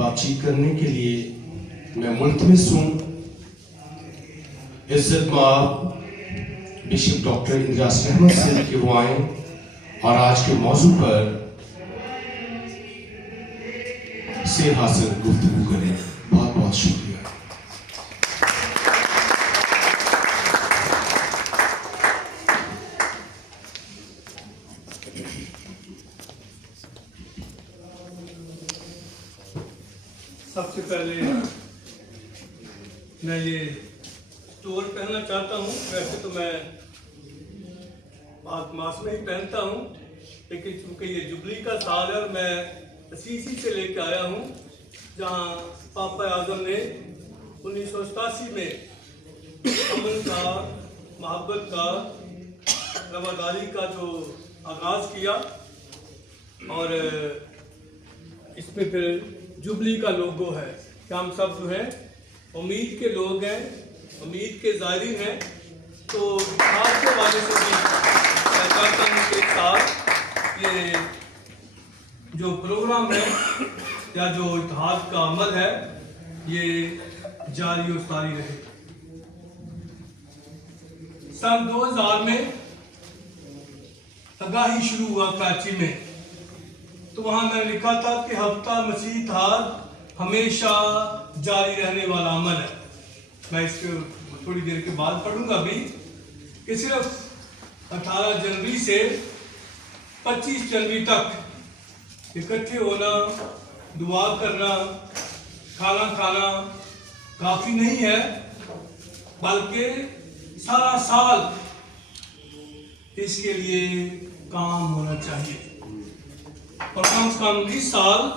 بات چیت کرنے کے لیے میں ملتمس ہوں عزت مآب بشپ ڈاکٹر الیاس احمد سے کہ وہ آئیں اور آج کے موضوع پر سے حاصل گفتگو کریں. بہت بہت شکریہ. سب سے پہلے میں یہ اسٹور پہننا چاہتا ہوں. ویسے تو میں ماس میں ہی پہنتا ہوں، لیکن چونکہ یہ جبلی کا سال ہے اور میں اسیسی سے لے کے آیا ہوں، جہاں پاپا اعظم نے 1987 میں امن کا، محبت کا، رواداری کا جو آغاز کیا، اور اس میں پھر جبلی کا لوگو ہے کہ ہم سب جو ہیں امید کے لوگ ہیں، امید کے زائرین ہیں. تو اتحاد کے حوالے سے بھی میں چاہتا ہوں کہ ایک ساتھ یہ جو پروگرام ہے یا جو اتحاد کا عمل ہے یہ جاری و ساری رہے. سن 2000 میں آگاہی شروع ہوا کراچی میں، تو وہاں میں نے لکھا تھا کہ ہفتہ مسیح اتحاد ہمیشہ جاری رہنے والا عمل ہے. میں اس کو تھوڑی دیر کے بعد پڑھوں گا بھی کہ صرف 18 جنوری سے 25 جنوری تک اکٹھے ہونا، دعا کرنا، کھانا کھانا کافی نہیں ہے، بلکہ سارا سال اس کے لیے کام ہونا چاہیے. اور کم سے کم اس سال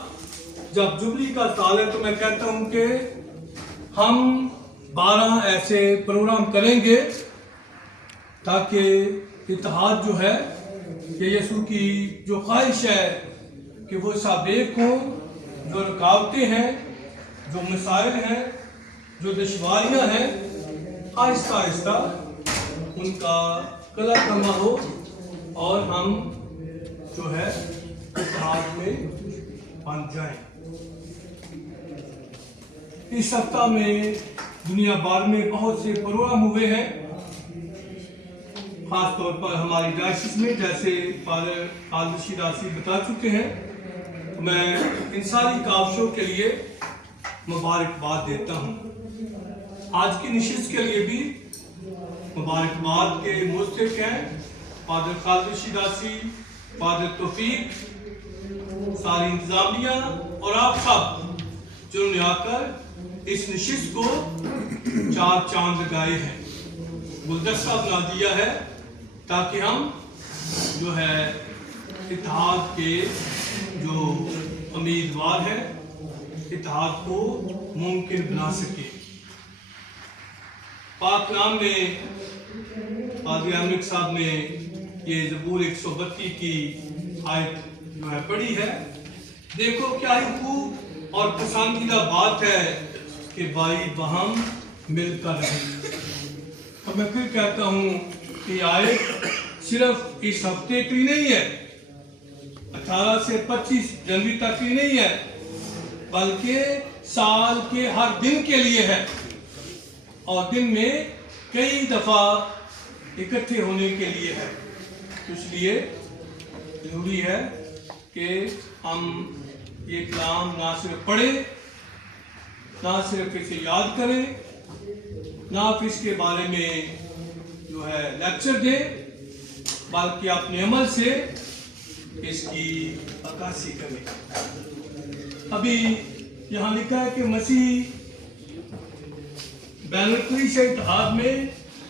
جب جبلی کا سال ہے تو میں کہتا ہوں کہ ہم 12 ایسے پروگرام کریں گے تاکہ اتحاد جو ہے کہ یسوع کی جو خواہش ہے کہ وہ سب ایک ہوں. جو رکاوٹیں ہیں، جو مسائل ہیں، جو دشواریاں ہیں، آہستہ آہستہ ان کا کلا کما ہو اور ہم جو ہے اتحاد میں بن جائیں. اس ہفتہ میں دنیا بھر میں بہت سے پروگرام ہوئے ہیں، خاص طور پر ہماری ڈائسس میں، جیسے فادر رشید آسی بتا چکے ہیں. میں ان ساری کاوشوں کے لیے مبارکباد دیتا ہوں. آج کی نشست کے لیے بھی مبارکباد کے مستحق ہیں فادر رشید آسی، فادر توفیق، ساری انتظامیہ اور آپ سب جنہوں نے آ کر اس نشست کو 4 چاند لگائے ہیں، گلدستہ بنا دیا ہے تاکہ ہم جو ہے اتحاد کے جو امیدوار ہیں اتحاد کو ممکن بنا سکے. پاک نام میں پادری عامر صاحب نے یہ زبور 132 کی آیت جو ہے پڑھی ہے. دیکھو کیا ہی خوب اور پسندیدہ بات ہے کہ بھائی بہم مل کر رہیں. اب میں پھر کہتا ہوں کہ یہ آیت صرف اس ہفتے کی نہیں ہے، 18 سے 25 جنوری تک کی نہیں ہے، بلکہ سال کے ہر دن کے لیے ہے، اور دن میں کئی دفعہ اکٹھے ہونے کے لیے ہے. اس لیے ضروری ہے کہ ہم یہ کلام نہ صرف پڑھیں، نہ صرف اسے یاد کریں، نہ اس کے بارے میں جو ہے لیکچر دیں، بلکہ اپنے عمل سے اس کی عکاسی کریں. ابھی یہاں لکھا ہے کہ مسیح بین الاقوامی سے اتحاد میں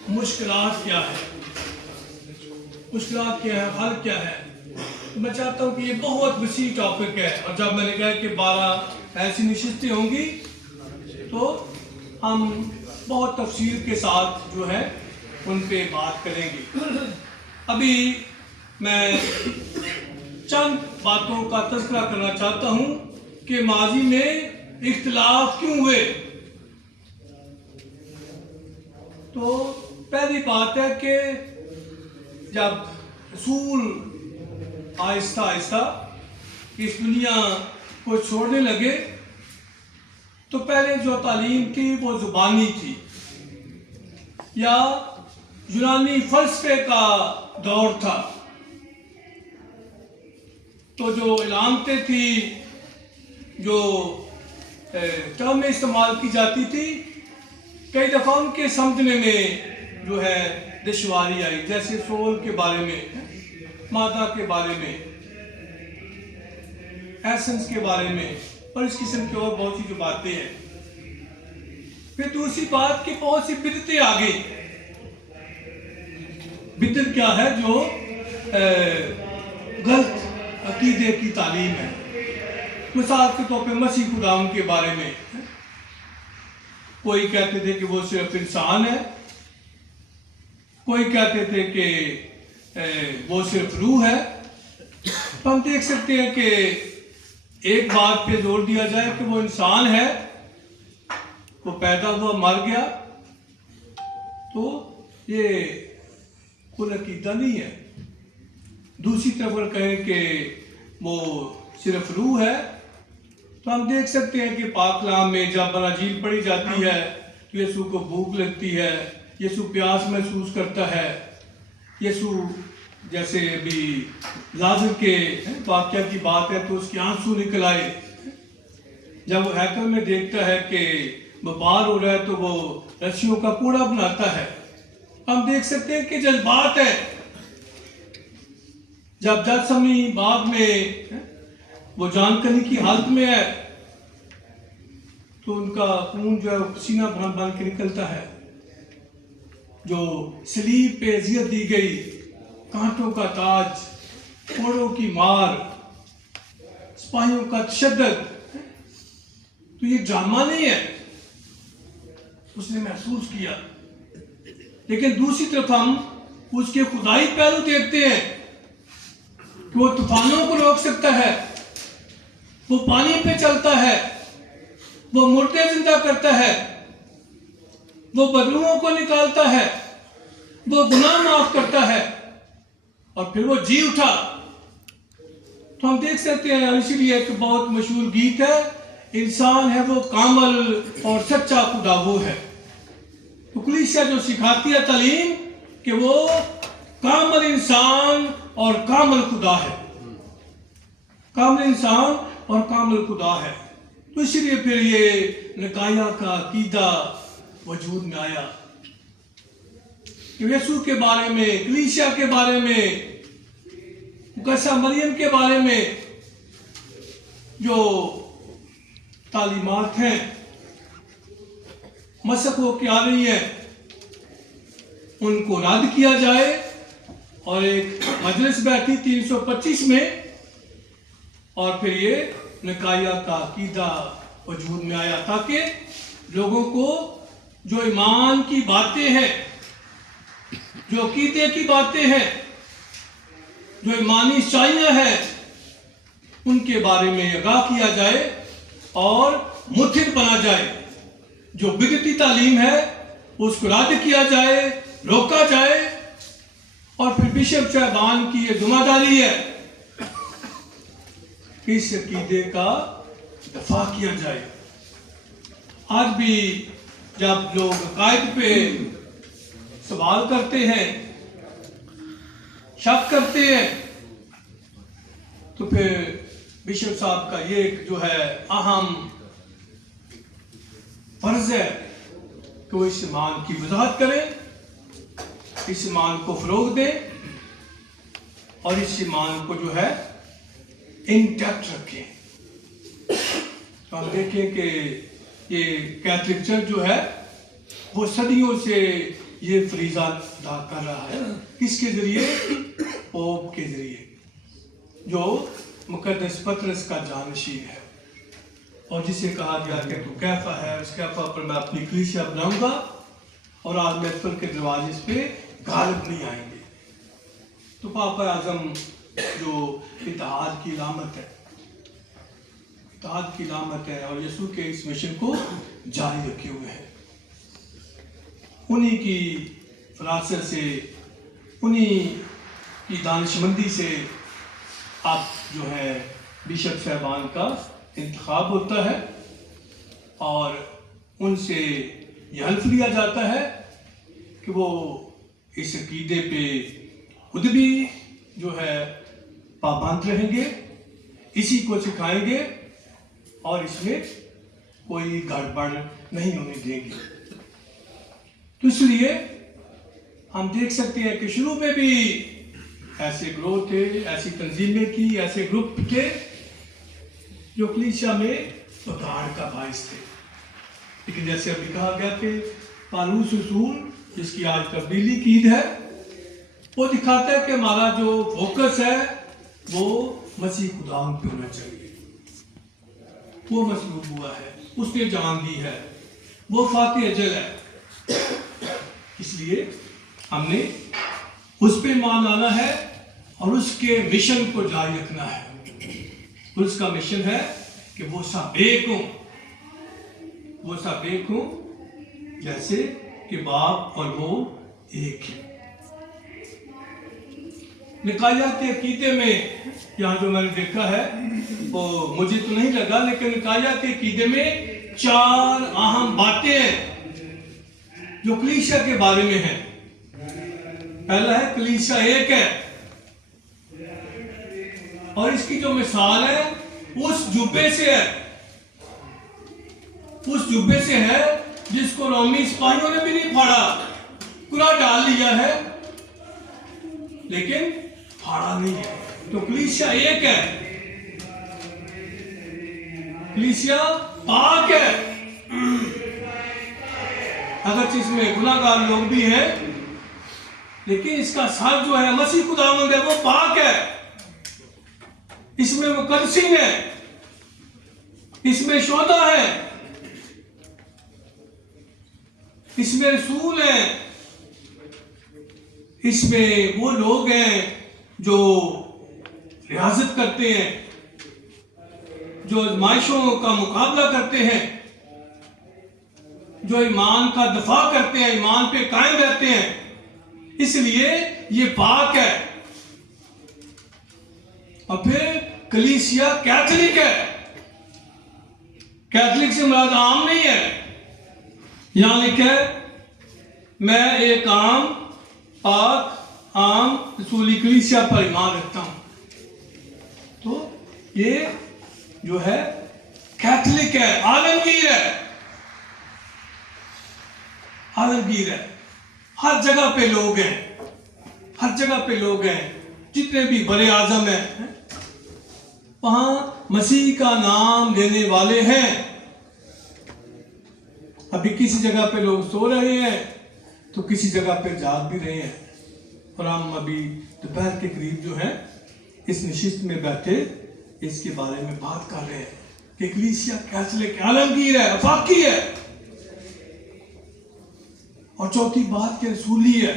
مشکلات کیا ہے، مشکلات کیا ہے، حل کیا ہے. میں چاہتا ہوں کہ یہ بہت وسیع ٹاپک ہے، اور جب میں نے کہا کہ 12 ایسی نشستیں ہوں گی تو ہم بہت تفصیل کے ساتھ جو ہے ان پہ بات کریں گے. ابھی میں چند باتوں کا تذکرہ کرنا چاہتا ہوں کہ ماضی میں اختلاف کیوں ہوئے. تو پہلی بات ہے کہ جب رسول آہستہ آہستہ اس دنیا کو چھوڑنے لگے تو پہلے جو تعلیم تھی وہ زبانی تھی یا یونانی فلسفے کا دور تھا. تو جو علامتیں تھی، جو ٹرمیں استعمال کی جاتی تھی، کئی دفعہ ان کے سمجھنے میں جو ہے دشواری آئی، جیسے سول کے بارے میں، مادہ کے بارے میں، ایسنس کے بارے میں، اور اس قسم کی اور بہت سی جو باتیں ہیں. پھر دوسری بات کہ بہت سی بدعتیں آ گئی. بدعت کیا ہے؟ جو غلط عقیدے کی تعلیم ہے. مثال کے طور پہ مسیح خداوند کے بارے میں کوئی کہتے تھے کہ وہ صرف انسان ہے، کوئی کہتے تھے کہ وہ صرف روح ہے. تو ہم دیکھ سکتے ہیں کہ ایک بات پہ زور دیا جائے کہ وہ انسان ہے، وہ پیدا ہوا، مر گیا، تو یہ کوئی عقیدہ نہیں ہے. دوسری طرف اگر کہیں کہ وہ صرف روح ہے، تو ہم دیکھ سکتے ہیں کہ پاک کلام میں جب اناجیل پڑھی جاتی ہے تو یسوع کو بھوک لگتی ہے، یسوع پیاس محسوس کرتا ہے. یسوع جیسے ابھی لازر کے واقعہ کی بات ہے تو اس کے آنسو نکل آئے. جب وہ ہیکل میں دیکھتا ہے کہ وبال ہو رہا ہے تو وہ رسیوں کا کوڑا بناتا ہے. ہم دیکھ سکتے ہیں کہ جذبات ہے. جب جتسمنی باغ میں وہ جان کنی کی حالت میں ہے تو ان کا خون جو ہے پسینہ بن بن کے نکلتا ہے. جو صلیب پہ اذیت دی گئی، کانٹوں کا تاج، کوڑوں کی مار، سپاہیوں کا تشدد، تو یہ ڈرامہ نہیں ہے، اس نے محسوس کیا. لیکن دوسری طرف ہم اس کے خدائی پہلو دیکھتے ہیں کہ وہ طوفانوں کو روک سکتا ہے، وہ پانی پہ چلتا ہے، وہ مردے زندہ کرتا ہے، وہ بدبوؤں کو نکالتا ہے، وہ گناہ معاف کرتا ہے، اور پھر وہ جی اٹھا. تو ہم دیکھ سکتے ہیں، اسی لیے ایک بہت مشہور گیت ہے، انسان ہے وہ کامل اور سچا خدا وہ ہے. تو کلیسیا جو سکھاتی ہے تعلیم کہ وہ کامل انسان اور کامل خدا ہے، کامل انسان اور کامل خدا ہے. تو اسی لیے پھر یہ نکایا کا عقیدہ وجود میں آیا کہ یسوع کے بارے میں، کلیسیا کے بارے میں، مقدسہ مریم کے بارے میں جو تعلیمات ہیں، مسق ہو کے آ رہی ہیں، ان کو رد کیا جائے. اور ایک مجلس بیٹھی 325 میں، اور پھر یہ نکایا کا عقیدہ وجود میں آیا تاکہ لوگوں کو جو ایمان کی باتیں ہیں، جو عقیدے کی باتیں ہیں، جو ایمانی سچائیاں ہیں، ان کے بارے میں آگاہ کیا جائے اور متحد بنا جائے. جو بدعتی تعلیم ہے اس کو رد کیا جائے، روکا جائے. اور پھر بشپ صاحبان کی یہ ذمہ داری ہے کہ اس عقیدے کا دفاع کیا جائے. آج بھی جب لوگ عقائد پہ سوال کرتے ہیں، شک کرتے ہیں، تو پھر بشپ صاحب کا یہ جو ہے اہم فرض ہے کہ وہ اس ایمان کی وضاحت کریں، اس ایمان کو فروغ دیں، اور اس ایمان کو جو ہے انٹیکٹ رکھیں. تو ہم دیکھیں کہ یہ کیتھولک چرچ جو ہے وہ صدیوں سے یہ فریضہ ادا کر رہا ہے. کس کے ذریعے؟ پوپ کے ذریعے، جو مقدس پطرس کا جانشین ہے، اور جسے کہا گیا کہ تو کیفا ہے، اس کیفا پر میں اپنی کلیسیا بناؤں گا اور آج محفل کے دروازے اس پہ غالب نہیں آئیں گے. تو پاپا اعظم جو اتحاد کی علامت ہے، اتحاد کی علامت ہے، اور یسوع کے اس مشن کو جاری رکھے ہوئے ہیں. انہی کی فراست سے، انہی کی دانشمندی سے اب جو ہے بشپ صاحبان کا انتخاب ہوتا ہے. اور ان سے یہ حلف لیا جاتا ہے کہ وہ اس عقیدے پہ خود بھی جو ہے پابند رہیں گے، اسی کو سکھائیں گے اور اس میں کوئی گڑبڑ نہیں ہونے دیں گے۔ تو اس لیے ہم دیکھ سکتے ہیں کہ شروع میں بھی ایسے گروہ تھے، ایسی تنظیمیں تھی، ایسے گروپ تھے جو کلیسیا میں بگاڑ کا باعث تھے، لیکن جیسے ابھی کہا گیا کہ پالوس رسول جس کی آج تبدیلی کی عید ہے، وہ دکھاتا ہے کہ ہمارا جو فوکس ہے وہ مسیح خدا پہ ہونا چاہیے۔ وہ مصلوب ہوا ہے، اس نے جان دی ہے، وہ فاتح اجل ہے، اس لیے ہم نے اس پہ ایمان لانا ہے اور اس کے مشن کو جاری رکھنا ہے۔ اس کا مشن ہے کہ وہ سب ایک ہوں، وہ سب ایک ہوں جیسے کہ باپ اور وہ ایک ہے۔ نکایا کے عقیدے میں یہاں جو میں نے دیکھا ہے وہ مجھے تو نہیں لگا، لیکن نکایا کے عقیدے میں 4 اہم باتیں ہیں جو کلیسیا کے بارے میں ہیں۔ پہلا ہے کلیسیا ایک ہے، اور اس کی جو مثال ہے اس جبے سے ہے، اس جبے سے ہے جس کو رومی سپاہیوں نے بھی نہیں پھاڑا، پورا ڈال لیا ہے لیکن پھاڑا نہیں ہے۔ تو کلیسیا ایک ہے، کلیسیا پاک ہے، اگرچہ اس میں گناہ گار لوگ بھی ہیں لیکن اس کا سر جو ہے مسیح خداوند ہے وہ پاک ہے، اس میں مقدسین ہے، اس میں شہدا ہے، اس میں رسول ہیں، اس میں وہ لوگ ہیں جو ریاضت کرتے ہیں، جو آزمائشوں کا مقابلہ کرتے ہیں، جو ایمان کا دفاع کرتے ہیں، ایمان پہ قائم رہتے ہیں، اس لیے یہ پاک ہے۔ اور پھر کلیسیا کیتھولک ہے، کیتھولک سے مراد عام نہیں ہے، یہاں لکھا ہے میں ایک عام پاک عام رسولی کلیسیا پر ایمان رکھتا ہوں۔ تو یہ جو ہے کیتھولک ہے، عالمگیر ہے، عالمگیر ہے، ہر جگہ پہ لوگ ہیں، ہر جگہ پہ لوگ ہیں، جتنے بھی بڑے اعظم ہیں وہاں مسیح کا نام لینے والے ہیں۔ ابھی کسی جگہ پہ لوگ سو رہے ہیں تو کسی جگہ پہ جاگ بھی رہے ہیں، اور ہم ابھی دوپہر کے قریب جو ہیں اس نشست میں بیٹھے اس کے بارے میں بات کر رہے ہیں کہ کلیسیا کیتھولک عالمگیر ہے، آفاقی ہے، اور چوتھی بات کہ رسولی ہے۔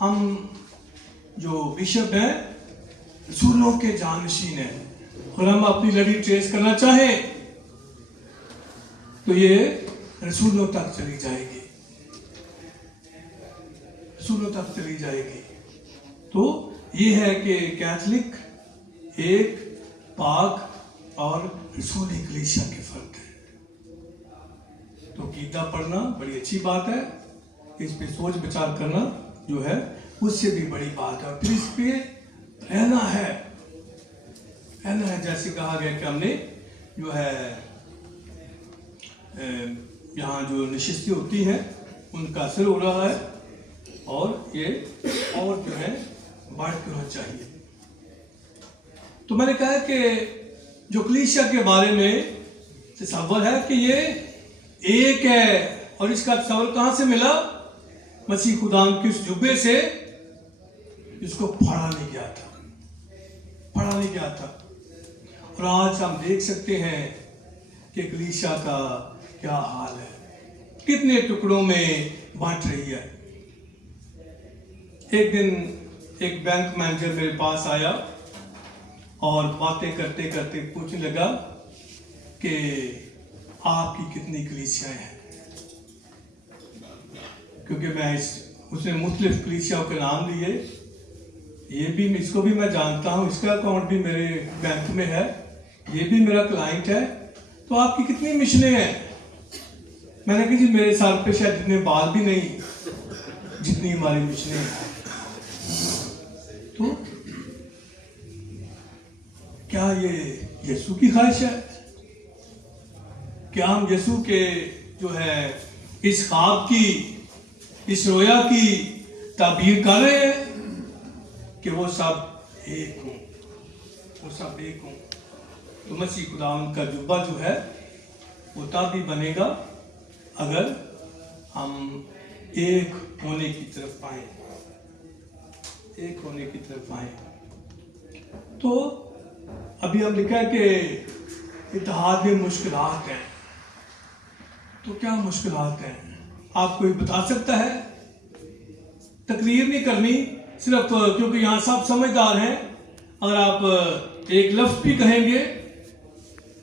ہم جو بشپ ہیں رسولوں کے جانشین ہیں، اور ہم اپنی لڑی ٹریس کرنا چاہیں تو یہ رسولوں تک چلی جائے گی، رسولوں تک چلی جائے گی۔ تو یہ ہے کہ کیتھولک ایک پاک اور رسولی کلیسیا کے فرق ہے۔ تو عقیدہ پڑھنا بڑی اچھی بات ہے، اس پہ سوچ بچار کرنا جو ہے اس سے بھی بڑی بات ہے، اور پھر اس پہ رہنا ہے، رہنا ہے۔ جیسے کہا گیا کہ ہم نے جو ہے یہاں جو نشستیں ہوتی ہیں ان کا اثر ہو رہا ہے، اور یہ اور جو ہے بڑھ کے ہونا چاہیے۔ تو میں نے کہا کہ جو کلیسیا کے بارے میں تصور ہے کہ یہ ایک ہے، اور اس کا تصور کہاں سے ملا؟ مسیح خدا کے اس جبے سے جس کو پھاڑا نہیں گیا تھا، پھاڑا نہیں گیا تھا۔ اور آج ہم دیکھ سکتے ہیں کہ کلیسیا کا کیا حال ہے، کتنے ٹکڑوں میں بانٹ رہی ہے۔ ایک دن ایک بینک مینیجر میرے پاس آیا اور باتیں کرتے کرتے پوچھنے لگا کہ آپ کی کتنی کلیسیاں ہیں، کیونکہ میں اس نے مختلف کلیسیاں کے نام لیے، اس کو بھی میں جانتا ہوں، اس کا اکاؤنٹ بھی میرے بینک میں ہے، یہ بھی میرا کلائنٹ ہے، تو آپ کی کتنی مشنیں ہیں؟ میں نے کہا جی میرے سر پہ شاید اتنے بال بھی نہیں جتنی ہماری مشنیں ہیں۔ تو کیا یہ یسوع کی خواہش ہے؟ کیا ہم یسوع کے جو ہے اس خواب کی، اس رویا کی تعبیر کر رہے ہیں کہ وہ سب ایک ہوں، وہ سب ایک ہوں؟ تو مسیح خداوند کا جبہ جو ہے وہ تب بھی بنے گا اگر ہم ایک ہونے کی طرف آئیں، ایک ہونے کی طرف آئیں۔ تو ابھی ہم لکھا ہے کہ اتحاد میں مشکلات ہیں، تو کیا مشکلات ہیں؟ آپ کوئی بتا سکتا ہے؟ تقریر نہیں کرنی صرف، کیونکہ یہاں سب سمجھدار ہیں، اگر آپ ایک لفظ بھی کہیں گے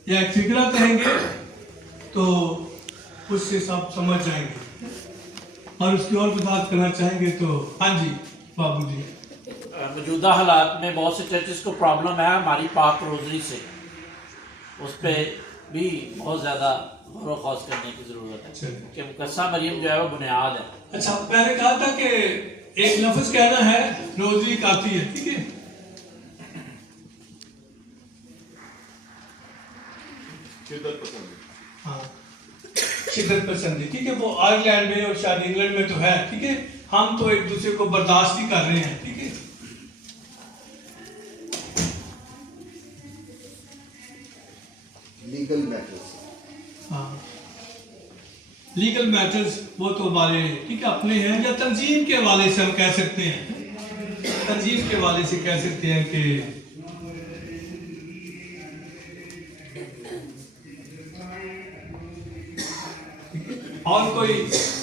یا ایک فکرہ کہیں گے تو اس سے سب سمجھ جائیں گے، اور اس کی اور وضاحت کرنا چاہیں گے تو ہاں جی بابو جی۔ موجودہ حالات میں بہت سے چرچز کو پرابلم ہے ہماری پاک روزری سے، اس پہ بھی بہت زیادہ غور و خوض کرنے کی ضرورت ہے کہ مقدسہ مریم جو ہے وہ بنیاد ہے۔ اچھا، میں نے کہا تھا کہ ایک لفظ کہنا ہے روزری کافی ہے، ٹھیک ہے؟ ہاں، شدت پسندی، ٹھیک ہے، وہ آئرلینڈ میں اور شاید انگلینڈ میں تو ہے، ٹھیک ہے؟ ہم تو ایک دوسرے کو برداشت ہی کر رہے ہیں، ٹھیک ہے؟ لیگل میٹرز، ہاں، لیگل میٹرز وہ تو ہمارے ٹھیک ہے اپنے ہیں، یا تنظیم کے حوالے سے ہم کہہ سکتے ہیں، تنظیم کے حوالے سے کہہ سکتے ہیں کہ اور کوئی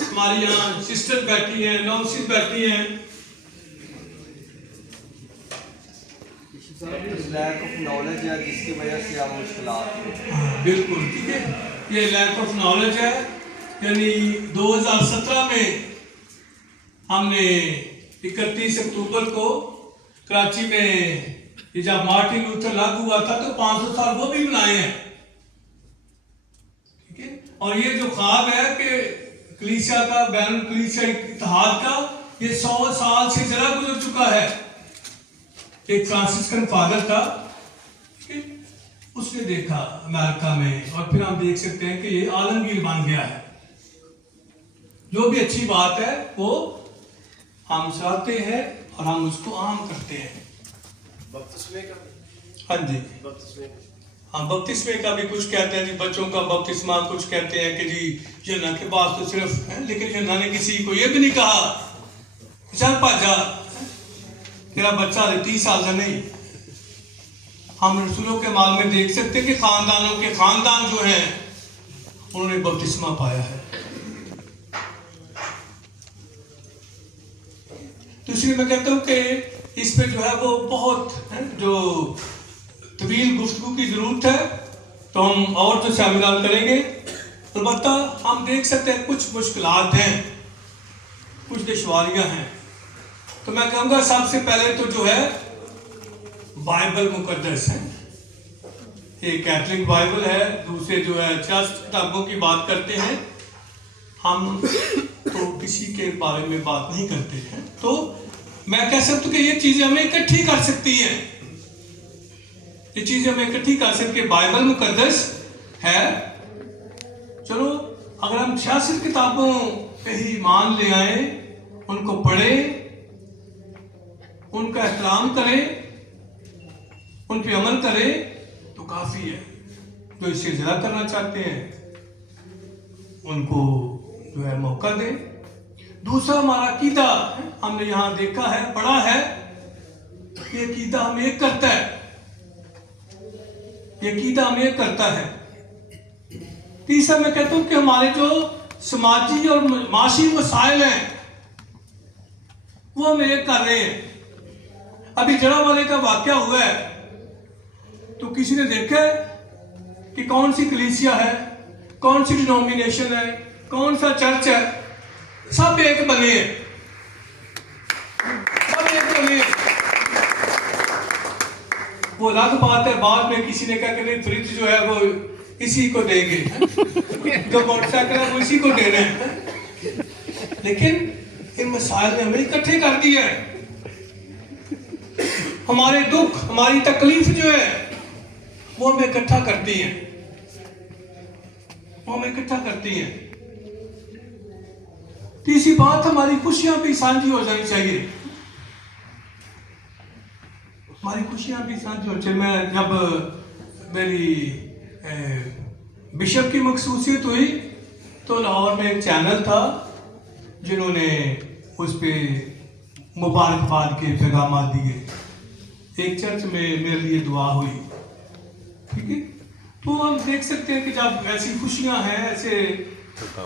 ہماری یہاں سسٹر بیٹھی ہیں، نونسز بیٹھی ہیں، لیک آف نالج ہے جس کی وجہ سے آپ مشکلات ہیں۔ بالکل ٹھیک ہے، یہ لیک آف نالج ہے، یعنی 2017 میں ہم نے 31 اکتوبر کو کراچی میں جب مارٹن لوتھر لاگو ہوا تھا تو 500 سال وہ بھی منائے ہیں، ٹھیک ہے؟ اور یہ جو خواب ہے کہ کلیسیا کا، بین الکلیسیا اتحاد کا، یہ 100 سال سے زیادہ گزر چکا ہے۔ ایک فرانسسکن فادر تھا، اس نے دیکھا امریکہ میں، اور پھر ہم دیکھ سکتے ہیں کہ یہ عالمگیر بن گیا ہے۔ جو بھی اچھی بات ہے وہ ہم سراہتے ہیں اور ہم اس کو عام کرتے ہیں۔ ہاں جی، ہاں، بپتسمے کا بھی کچھ کہتے ہیں جی، بچوں کا بپتسمہ، کچھ کہتے ہیں کہ جی یوحنا کے پاس تو صرف ہے، لیکن یوحنا نے کسی کو یہ بھی نہیں کہا چل جا، تیرا بچہ 30 سال کا نہیں۔ ہم رسولوں کے مال میں دیکھ سکتے ہیں کہ خاندانوں کے خاندان جو ہیں انہوں نے بپتسمہ پایا ہے۔ تو اس لیے میں کہتا ہوں کہ اس پہ جو ہے وہ بہت جو طویل گفتگو کی ضرورت ہے، تو ہم اور تو شاملات کریں گے، البتہ ہم دیکھ سکتے ہیں کچھ مشکلات ہیں، کچھ دشواریاں ہیں۔ تو میں کہوں گا سب سے پہلے تو جو ہے بائبل مقدس ہے، ایک کیتھولک بائبل ہے، دوسرے جو ہے 66 کتابوں کی بات کرتے ہیں، ہم تو کسی کے بارے میں بات نہیں کرتے ہیں۔ تو میں کہہ سکتا ہوں کہ یہ چیزیں ہمیں اکٹھی کر سکتی ہیں، یہ چیزیں ہمیں اکٹھی کر سکتے ہیں۔ بائبل مقدس ہے، چلو اگر ہم 66 کتابوں پہ ہی ایمان لے آئیں، ان کو پڑھیں، ان کا احترام کریں، ان پہ عمل کریں تو کافی ہے۔ جو اس سے زیادہ کرنا چاہتے ہیں ان کو جو ہے موقع دیں۔ دوسرا ہمارا عقیدہ ہم نے یہاں دیکھا ہے، پڑھا ہے، یہ عقیدہ ہم ایک کرتا ہے، یہ عقیدہ ہم ایک کرتا ہے۔ تیسرا میں کہتا ہوں کہ ہمارے جو سماجی اور معاشی مسائل ہیں وہ ہم ایک کر رہے ہیں۔ ابھی جڑا والے کا واقعہ ہوا ہے تو کسی نے دیکھا ہے کہ کون سی کلیسیا ہے، کون سی ڈینومینیشن ہے، کون سا چرچ ہے، سب ایک بنے ہیں، سب ایک بنے ہیں۔ وہ الگ بات ہے، بعد میں کسی نے کہا کہ نہیں فریج جو ہے وہ اسی کو دیں گے، جو موٹر سائیکل ہے وہ اسی کو دینا ہے. لیکن ان مسائل نے ہمیں اکٹھے کر دیا ہے. ہمارے دکھ، ہماری تکلیف جو ہے وہ ہمیں اکٹھا کرتی ہیں، وہ ہمیں اکٹھا کرتی ہیں. تیسری بات، ہماری خوشیاں بھی سانجھی ہو جانی چاہیے. ہماری خوشیاں بھی سانجھی ہو چاہیے. میں جب میری بشپ کی مخصوصیت ہوئی تو لاہور میں ایک چینل تھا جنہوں نے اس پہ مبارکباد کے پیغامات دیے. ایک چرچ میں میرے لیے دعا ہوئی. ٹھیک ہے، تو ہم دیکھ سکتے ہیں کہ جب ایسی خوشیاں ہیں، ایسے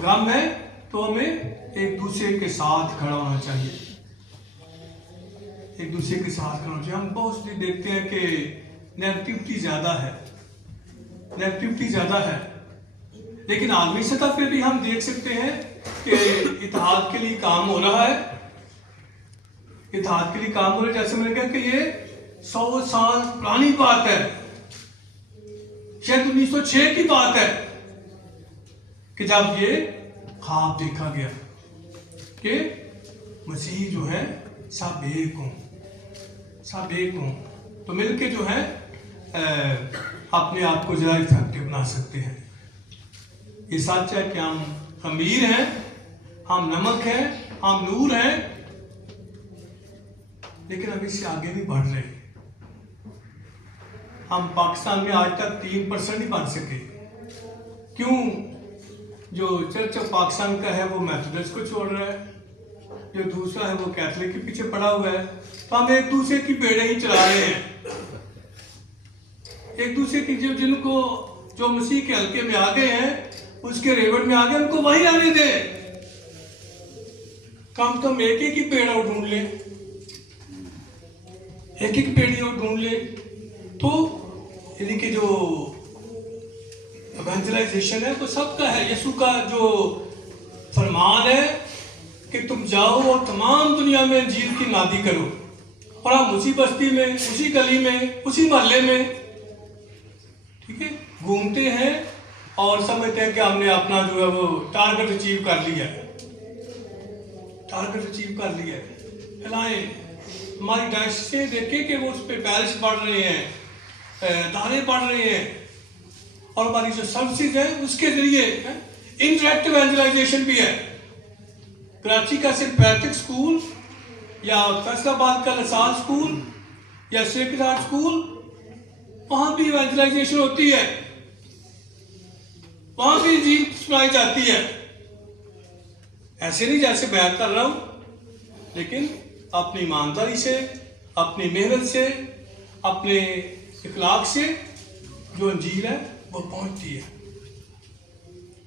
غم ہیں، تو ہمیں ایک دوسرے کے ساتھ کھڑا ہونا چاہیے. ایک دوسرے کے ساتھ کھڑا ہونا چاہیے. ہم بہت سی دیکھتے ہیں کہ نیگیٹیوٹی زیادہ ہے، نیگیٹیوٹی زیادہ ہے. لیکن عالمی سطح پہ بھی ہم دیکھ سکتے ہیں کہ اتحاد کے لیے کام ہو رہا ہے. اتحاد کے لیے کام ہو رہا ہے. جیسے میں نے کہا کہ یہ 100 سال پرانی بات ہے، شاید 1906 کی بات ہے کہ جب یہ خواب دیکھا گیا کہ مسیح جو ہے سب ایک ہوں، سب ایک ہوں، تو مل کے جو ہے اپنے آپ کو زیادہ افیکٹو بنا سکتے ہیں. یہ سچ ہے کہ ہم امیر ہیں، ہم نمک ہیں، ہم نور ہیں، لیکن اب اس سے آگے نہیں بڑھ رہے. ہم پاکستان میں آج تک 3% نہیں بن سکے. کیوں؟ جو چرچ آف پاکستان کا ہے وہ میتھوڈسٹ کو چھوڑ رہا ہے، جو دوسرا ہے وہ کیتھولک کے پیچھے پڑا ہوا ہے. تو ہم ایک دوسرے کی بیڑے ہی چلا رہے ہیں. ایک دوسرے کی جن کو جو مسیح کے حلقے میں آ گئے ہیں، اس کے ریوٹ میں آ گئے، ان کو وہی آنے دے. کم تو ہم ایک ایک ہی پیڑ اور ڈھونڈ لیں، ایک ایک پیڑی اور ڈھونڈ لیں. تو یعنی کہ جو ایونجلائزیشن ہے وہ سب کا ہے. یسوع کا جو فرمان ہے کہ تم جاؤ اور تمام دنیا میں انجیل کی نادی کرو، اور ہم اسی بستی میں، اسی گلی میں، اسی محلے میں ٹھیک ہے گھومتے ہیں اور سمجھتے ہیں کہ ہم نے اپنا جو ہے وہ ٹارگٹ اچیو کر لیا ہے، ٹارگٹ اچیو کر لیا ہے. پھیلائیں. ہماری ڈائسیں دیکھیں کہ وہ اس پہ پیرش بڑھ رہے ہیں، ادارے بڑھ رہے ہیں، اور ہماری جو سروسز ہیں اس کے ذریعے انٹریکٹیو ایونجلائزیشن بھی ہے. کراچی کا سینٹ پیٹرک اسکول یا فیصل آباد کا لسال اسکول یا سیکرڈ ہارٹ اسکول، وہاں بھی ایونجلائزیشن ہوتی ہے، وہاں بھی انجیل سنائی جاتی ہے. ایسے نہیں جیسے بیان کر رہا ہوں، لیکن اپنی ایمانداری سے، اپنی محنت سے، اپنے اخلاق سے جو انجیل ہے وہ پہنچتی ہے.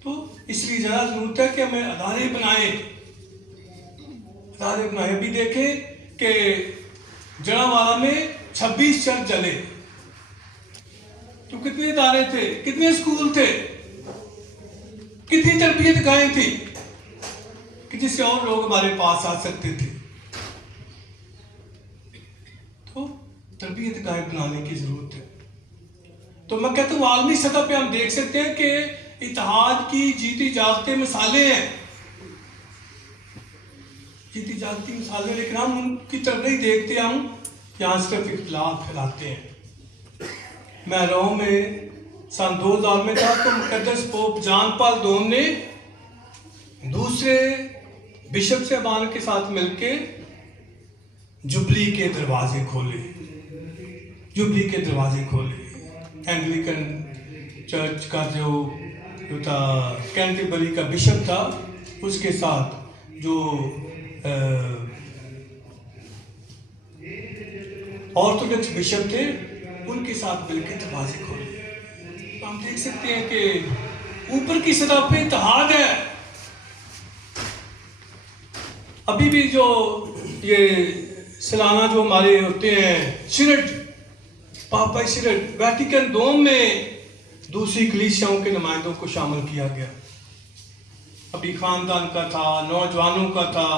تو اس لیے زیادہ ضرورت ہے کہ ہمیں ادارے بنائیں، ادارے بنائیں. بھی دیکھیں کہ جڑاوالا میں 26 چرچ جلے، تو کتنے ادارے تھے، کتنے اسکول تھے، کتنی تربیت گاہیں تھی کہ جس سے اور لوگ ہمارے پاس آ سکتے تھے. تو تربیت گاہیں بنانے کی ضرورت ہے. تو میں کہتا ہوں عالمی سطح پہ ہم دیکھ سکتے ہیں کہ اتحاد کی جیتی جاگتے مثالیں ہیں، جیتی جاگتی مثالیں، لیکن ہم ان کی طرف نہیں دیکھتے. ہم یہاں صرف اختلاف پھیلاتے ہیں. میں روم میں سن 2000 میں تھا تو مقدس پوپ جان پال دوم نے دوسرے بشپ صاحبان کے ساتھ مل کے جبلی کے دروازے کھولے، جبلی کے دروازے کھولے. اینگلیکن چرچ کا جو تھا کینٹربری کا بشپ تھا، اس کے ساتھ جو آرتھوڈکس بشپ تھے ان کے ساتھ مل کے دروازے کھولے. ہم دیکھ سکتے ہیں کہ اوپر کی سطح پہ اتحاد ہے. ابھی بھی جو یہ سالانہ جو ہمارے ہوتے ہیں سینٹ، پاپائی سینٹ، ویٹیکن دوم میں دوسری کلیسیاؤں کے نمائندوں کو شامل کیا گیا. ابھی خاندان کا تھا، نوجوانوں کا تھا.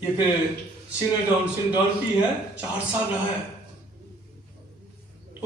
یہ پھر سینٹ اور سینڈالٹی ہے 4 سال رہا ہے. تو